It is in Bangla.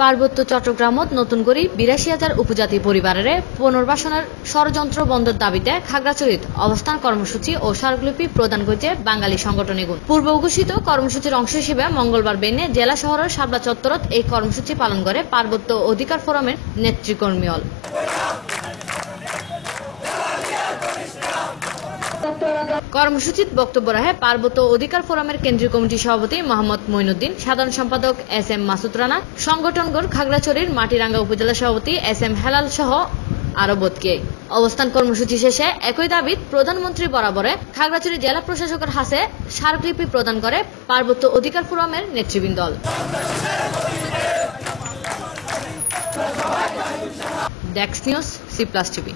পার্বত্য চট্টগ্রামত নতুন করে বিরাশি হাজার উপজাতি পরিবারের পুনর্বাসনের ষড়যন্ত্র বন্ধের দাবিতে খাগড়াছড়িত অবস্থান কর্মসূচি ও স্মারকলিপি প্রদান করছে বাঙালি সংগঠন এগুন পূর্ব ঘোষিত কর্মসূচির অংশ হিসেবে মঙ্গলবার বেনে জেলা শহরের সাবলা চত্বরত এই কর্মসূচি পালন করে পার্বত্য অধিকার ফোরামের নেতৃকর্মীল কর্মসূচিত বক্তব্য রাখে পার্বত্য অধিকার ফোরামের কেন্দ্রীয় কমিটির সভাপতি মোহাম্মদ মইনুদ্দিন সাধারণ সম্পাদক এস এম মাসুদ রানা সংগঠনগর খাগড়াছড়ির মাটিরাঙ্গা উপজেলা সভাপতি এস এম হেলাল সহ আরও বোধকে। অবস্থান কর্মসূচি শেষে একই দাবিত প্রধানমন্ত্রী বরাবরে খাগড়াছড়ি জেলা প্রশাসকের হাতে স্মারকলিপি প্রদান করে পার্বত্য অধিকার ফোরামের নেতৃবৃন্দ ডেক্স নিউজ, সি প্লাস টিভি।